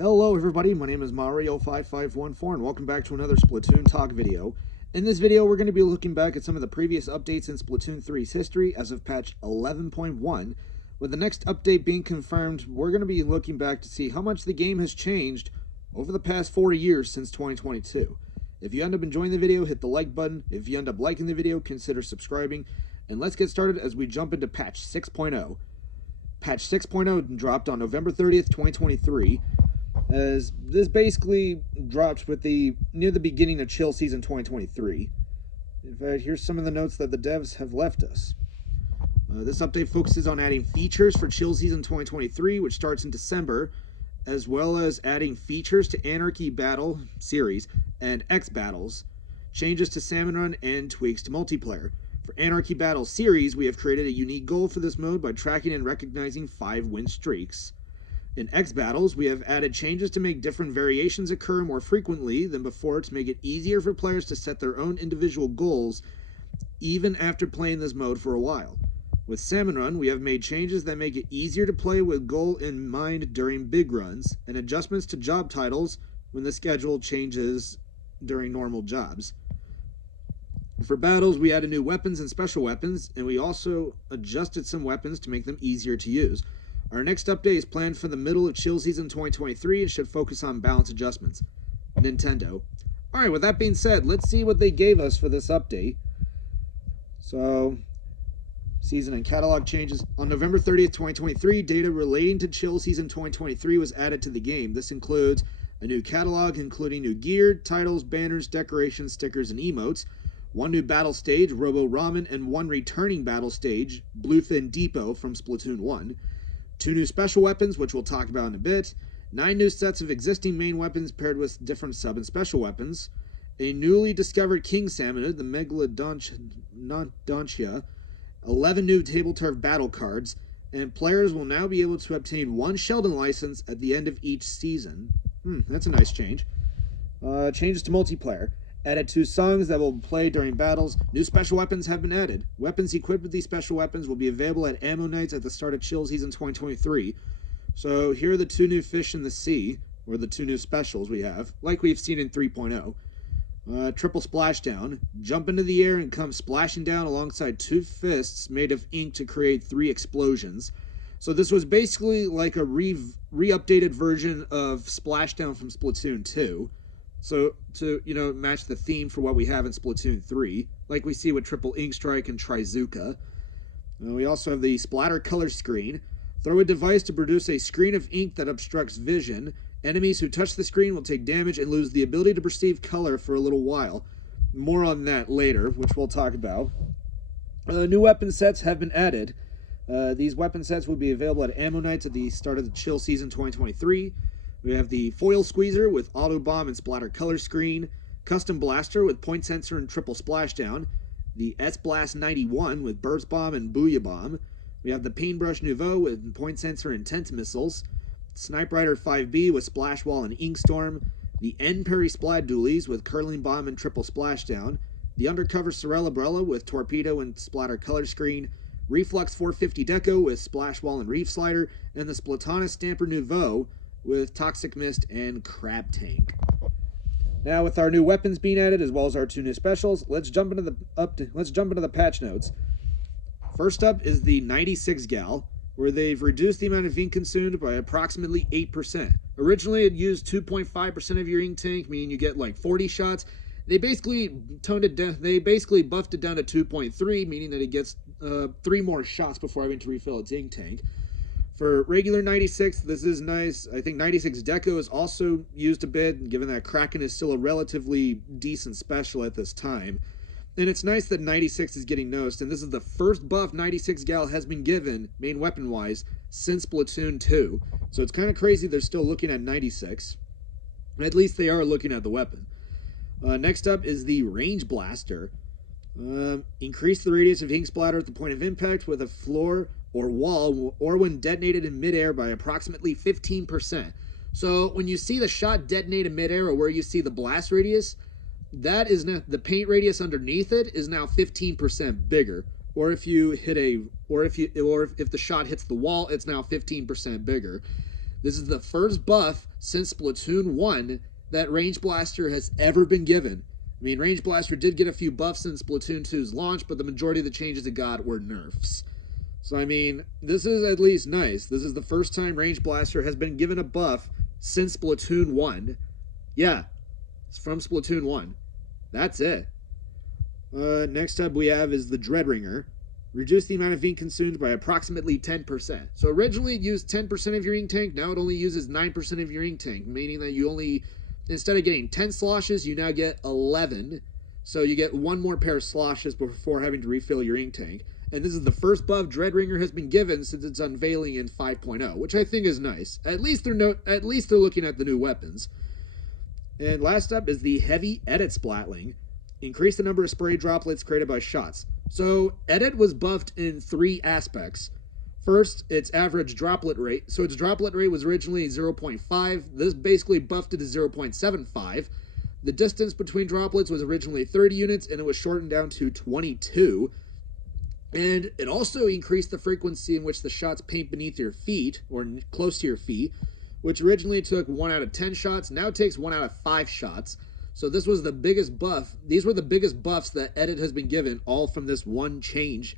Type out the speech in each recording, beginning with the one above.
Hello everybody, my name is Mario5514 and welcome back to another Splatoon Talk video. In this video we're going to be looking back at some of the previous updates in Splatoon 3's history as of patch 11.1. With the next update being confirmed, we're going to be looking back to see how much the game has changed over the past 4 years since 2022. If you end up enjoying the video, hit the like button. If you end up liking the video, consider subscribing. And let's get started as we jump into patch 6.0. Patch 6.0 dropped on November 30th, 2023. As this basically dropped with near the beginning of Chill Season 2023. In fact, here's some of the notes that the devs have left us. This update focuses on adding features for Chill Season 2023, which starts in December, as well as adding features to Anarchy Battle Series and X Battles, changes to Salmon Run, and tweaks to multiplayer. For Anarchy Battle Series, we have created a unique goal for this mode by tracking and recognizing 5 win streaks. In X Battles, we have added changes to make different variations occur more frequently than before to make it easier for players to set their own individual goals even after playing this mode for a while. With Salmon Run, we have made changes that make it easier to play with goal in mind during big runs, and adjustments to job titles when the schedule changes during normal jobs. For battles, we added new weapons and special weapons, and we also adjusted some weapons to make them easier to use. Our next update is planned for the middle of Chill Season 2023 and should focus on balance adjustments. Nintendo. Alright, with that being said, let's see what they gave us for this update. So, season and catalog changes. On November 30th, 2023, data relating to Chill Season 2023 was added to the game. This includes a new catalog including new gear, titles, banners, decorations, stickers, and emotes. One new battle stage, Robo Ramen, and one returning battle stage, Bluefin Depot from Splatoon 1. 2 new special weapons, which we'll talk about in a bit. 9 new sets of existing main weapons paired with different sub and special weapons. A newly discovered King Salmonid, the Megalodontia. 11 new Table Turf battle cards. And players will now be able to obtain 1 Sheldon license at the end of each season. That's a nice change. Changes to multiplayer. Added 2 songs that will play during battles. New special weapons have been added. Weapons equipped with these special weapons will be available at Ammo Nights at the start of Chill Season 2023. So here are the 2 new fish in the sea, or the 2 new specials we have, like we've seen in 3.0. Triple splashdown. Jump into the air and come splashing down alongside 2 fists made of ink to create 3 explosions. So this was basically like a re-updated version of Splashdown from Splatoon 2. So, to, match the theme for what we have in Splatoon 3, like we see with Triple Ink Strike and Trizuka. We also have the Splatter Color Screen. Throw a device to produce a screen of ink that obstructs vision. Enemies who touch the screen will take damage and lose the ability to perceive color for a little while. More on that later, which we'll talk about. New weapon sets have been added. These weapon sets will be available at Ammo Nights at the start of the Chill Season 2023. We have the Foil Squeezer with Auto Bomb and Splatter Color Screen, Custom Blaster with Point Sensor and Triple Splashdown, the S-Blast 91 with Burst Bomb and Booyah Bomb. We have the Paintbrush Nouveau with Point Sensor and Tent Missiles, Snipe Rider 5B with Splash Wall and Inkstorm, the N-Perry Splat Dualies with Curling Bomb and Triple Splashdown, the Undercover Sorella with Torpedo and Splatter Color Screen, Reflux 450 Deco with Splash Wall and Reef Slider, and the Splatonis Stamper Nouveau with Toxic Mist and Crab Tank. Now, with our new weapons being added as well as our 2 new specials, let's jump into the patch notes. First up is the 96 gal, where they've reduced the amount of ink consumed by approximately 8%. Originally, it used 2.5% of your ink tank, meaning you get like 40 shots. They basically toned it down. They basically buffed it down to 2.3, meaning that it gets 3 more shots before having to refill its ink tank. For regular 96, this is nice. I think 96 Deco is also used a bit, given that Kraken is still a relatively decent special at this time. And it's nice that 96 is getting noticed, and this is the first buff 96 gal has been given, main weapon-wise, since Splatoon 2. So it's kind of crazy they're still looking at 96. At least they are looking at the weapon. Next up is the Range Blaster. Increase the radius of ink splatter at the point of impact with a floor or wall, or when detonated in midair by approximately 15%. So when you see the shot detonate in midair, or where you see the blast radius, that is now, the paint radius underneath it is now 15% bigger. Or if you hit if the shot hits the wall, it's now 15% bigger. This is the first buff since Splatoon 1 that Range Blaster has ever been given. I mean, Range Blaster did get a few buffs since Splatoon 2's launch, but the majority of the changes it got were nerfs. So, I mean, this is at least nice. This is the first time Range Blaster has been given a buff since Splatoon 1. Yeah, it's from Splatoon 1. That's it. Next up we have is the Dreadringer. Reduce the amount of ink consumed by approximately 10%. So originally it used 10% of your ink tank, now it only uses 9% of your ink tank, meaning that you only, instead of getting 10 sloshes, you now get 11. So you get one more pair of sloshes before having to refill your ink tank. And this is the first buff Dreadringer has been given since its unveiling in 5.0, which I think is nice. At least they're looking at the new weapons. And last up is the Heavy Edit Splatling. Increase the number of spray droplets created by shots. So Edit was buffed in 3 aspects. First, its average droplet rate. So its droplet rate was originally 0.5. This basically buffed it to 0.75. The distance between droplets was originally 30 units, and it was shortened down to 22. And it also increased the frequency in which the shots paint beneath your feet, or close to your feet, which originally took 1 out of 10 shots, now takes 1 out of 5 shots. So this was the biggest buff. These were the biggest buffs that Edit has been given, all from this one change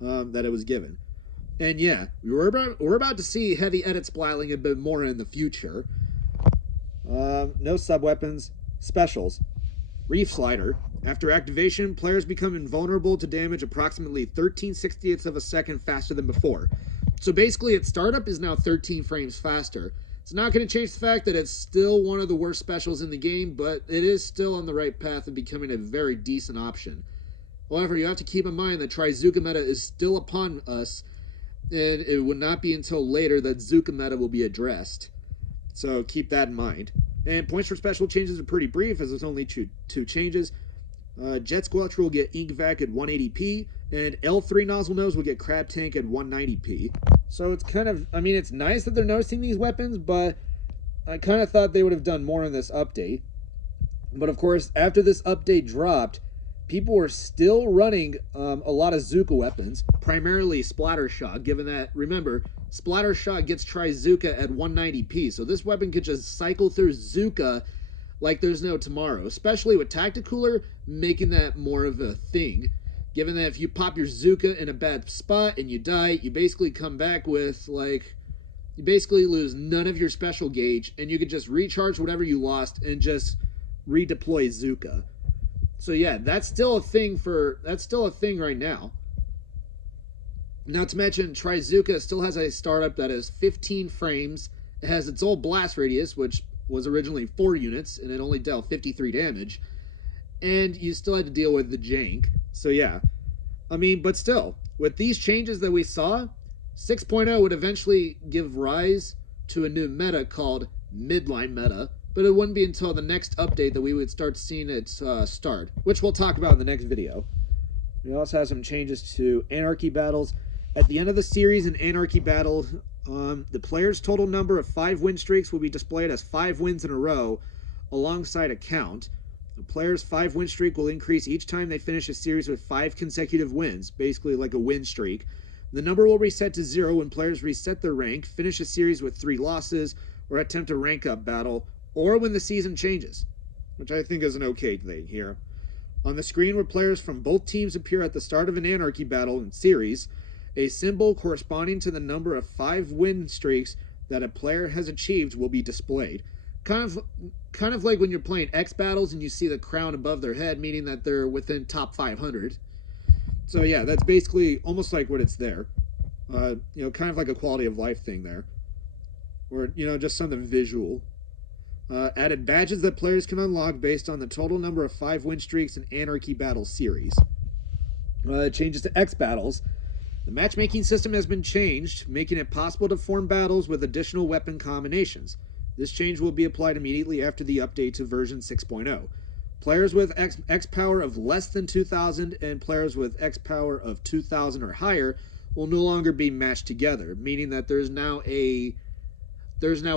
that it was given. And yeah, we're about to see Heavy Edit Splatling a bit more in the future. No sub-weapons. Specials. Reef Slider. After activation, players become invulnerable to damage approximately 13/60ths of a second faster than before. So basically, its startup is now 13 frames faster. It's not going to change the fact that it's still one of the worst specials in the game, but it is still on the right path of becoming a very decent option. However, you have to keep in mind that Trizooka meta is still upon us, and it would not be until later that Zuka meta will be addressed. So keep that in mind. And points for special changes are pretty brief, as there's only two changes. Jet Squelcher will get Ink Vac at 180p, and L3 Nozzle Nose will get Crab Tank at 190p. So it's kind of, I mean, it's nice that they're noticing these weapons, but I kind of thought they would have done more in this update. But of course, after this update dropped, people were still running a lot of Zuka weapons, primarily Splatter Shot, given that, remember, Splatter Shot gets Trizooka at 190p, so this weapon could just cycle through Zuka like there's no tomorrow, especially with Tacticooler making that more of a thing. Given that if you pop your Zuka in a bad spot and you die, you basically come back with, like, you basically lose none of your special gauge, and you can just recharge whatever you lost and just redeploy Zuka. So yeah, that's still a thing right now. Not to mention, Trizooka still has a startup that is 15 frames. It has its old blast radius, which was originally 4 units, and it only dealt 53 damage. And you still had to deal with the jank. So yeah, I mean, but still, with these changes that we saw, 6.0 would eventually give rise to a new meta called Midline Meta, but it wouldn't be until the next update that we would start seeing it start, which we'll talk about in the next video. We also have some changes to Anarchy Battles. At the end of the series in Anarchy Battle, the player's total number of 5 win streaks will be displayed as 5 wins in a row, alongside a count. The player's 5 win streak will increase each time they finish a series with 5 consecutive wins, basically like a win streak. The number will reset to 0 when players reset their rank, finish a series with 3 losses, or attempt a rank up battle, or when the season changes, which I think is an okay thing here. On the screen where players from both teams appear at the start of an Anarchy Battle in series, a symbol corresponding to the number of 5 win streaks that a player has achieved will be displayed. Kind of like when you're playing X battles and you see the crown above their head, meaning that they're within top 500. So yeah, that's basically almost like what it's there. You know, kind of like a quality of life thing there. Or, you know, just something visual. Added badges that players can unlock based on the total number of 5 win streaks in Anarchy Battle series. Changes to X battles. The matchmaking system has been changed, making it possible to form battles with additional weapon combinations. This change will be applied immediately after the update to version 6.0. Players with X power of less than 2,000 and players with X power of 2,000 or higher will no longer be matched together, meaning that there's now a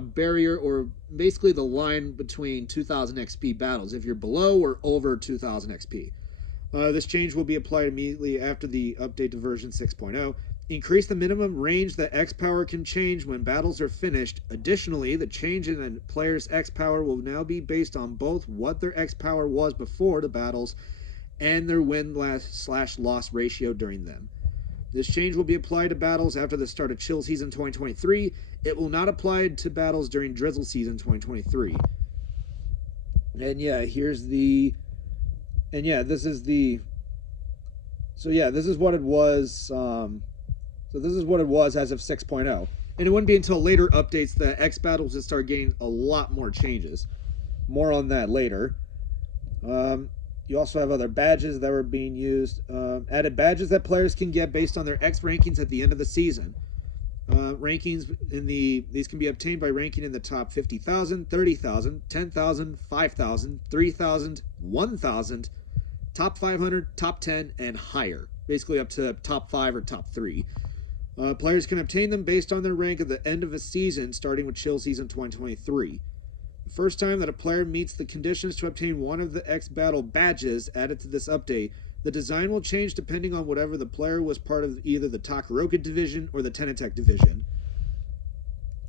barrier, or basically the line between 2,000 XP battles, if you're below or over 2,000 XP. This change will be applied immediately after the update to version 6.0. Increase the minimum range that X power can change when battles are finished. Additionally, the change in a player's X power will now be based on both what their X power was before the battles and their win/loss ratio during them. This change will be applied to battles after the start of Chill Season 2023. It will not apply to battles during Drizzle Season 2023. And yeah, here's the... And yeah, this is the... So yeah, this is what it was... So this is what it was as of 6.0. And it wouldn't be until later updates that X battles would start getting a lot more changes. More on that later. You also have other badges that were being used. Added badges that players can get based on their X rankings at the end of the season. Rankings these can be obtained by ranking in the top 50,000, 30,000, 10,000, 5,000, 3,000, 1,000, top 500, top 10, and higher. Basically up to top 5 or top 3. Players can obtain them based on their rank at the end of a season, starting with Chill Season 2023. The first time that a player meets the conditions to obtain one of the X Battle badges added to this update, the design will change depending on whatever the player was part of either the Takaroka division or the Tenatech division.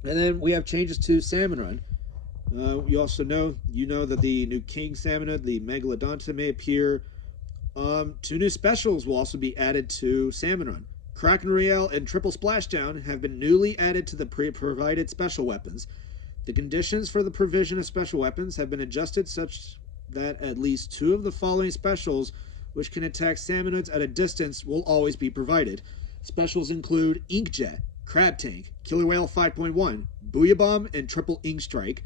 And then we have changes to Salmon Run. You also know that the new King Salmonid, the Megalodonta, may appear. 2 new specials will also be added to Salmon Run. Kraken Royale and Triple Splashdown have been newly added to the provided special weapons. The conditions for the provision of special weapons have been adjusted such that at least 2 of the following specials, which can attack salmonids at a distance, will always be provided. Specials include Inkjet, Crab Tank, Killer Whale 5.1, Booyah Bomb, and Triple Ink Strike.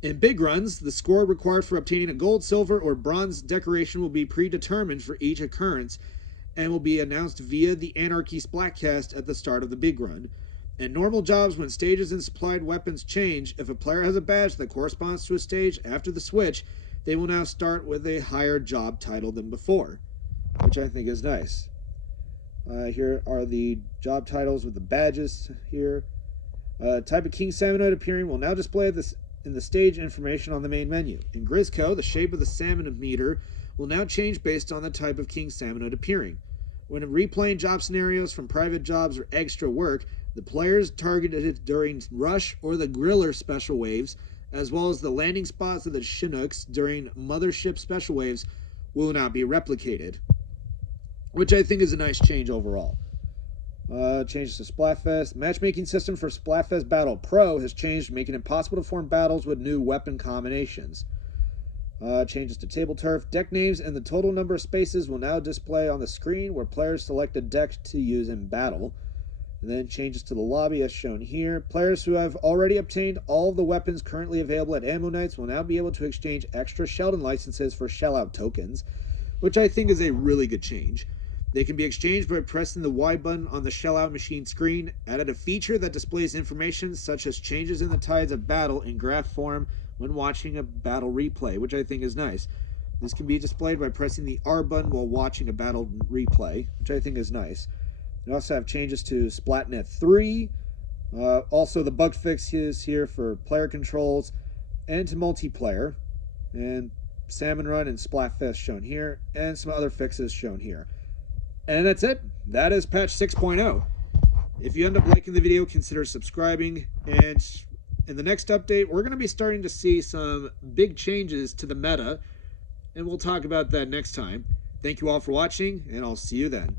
In big runs, the score required for obtaining a gold, silver, or bronze decoration will be predetermined for each occurrence and will be announced via the Anarchy Splatcast at the start of the big run. In normal jobs, when stages and supplied weapons change, if a player has a badge that corresponds to a stage after the switch, they will now start with a higher job title than before, which I think is nice. Here are the job titles with the badges here. Type of King Salmonid appearing will now display this in the stage information on the main menu. In Grizzco, the shape of the salmon meter will now change based on the type of King Salmonid appearing. When replaying job scenarios from private jobs or extra work, the players targeted during Rush or the Griller special waves, as well as the landing spots of the Chinooks during Mothership special waves, will not be replicated, which I think is a nice change overall. Changes to Splatfest. Matchmaking system for Splatfest Battle Pro has changed, making it possible to form battles with new weapon combinations. Changes to Table Turf. Deck names and the total number of spaces will now display on the screen where players select a deck to use in battle. And then changes to the lobby as shown here. Players who have already obtained all of the weapons currently available at Ammo Nights will now be able to exchange extra Sheldon licenses for Shellout tokens, which I think is a really good change. They can be exchanged by pressing the Y button on the Shellout machine screen. Added a feature that displays information such as changes in the tides of battle in graph form when watching a battle replay, which I think is nice. This can be displayed by pressing the R button while watching a battle replay, which I think is nice. We also have changes to Splatnet 3. Also, the bug fixes here for player controls and to multiplayer. And Salmon Run and Splatfest shown here. And some other fixes shown here. And that's it. That is patch 6.0. If you end up liking the video, consider subscribing. And in the next update, we're going to be starting to see some big changes to the meta. And we'll talk about that next time. Thank you all for watching, and I'll see you then.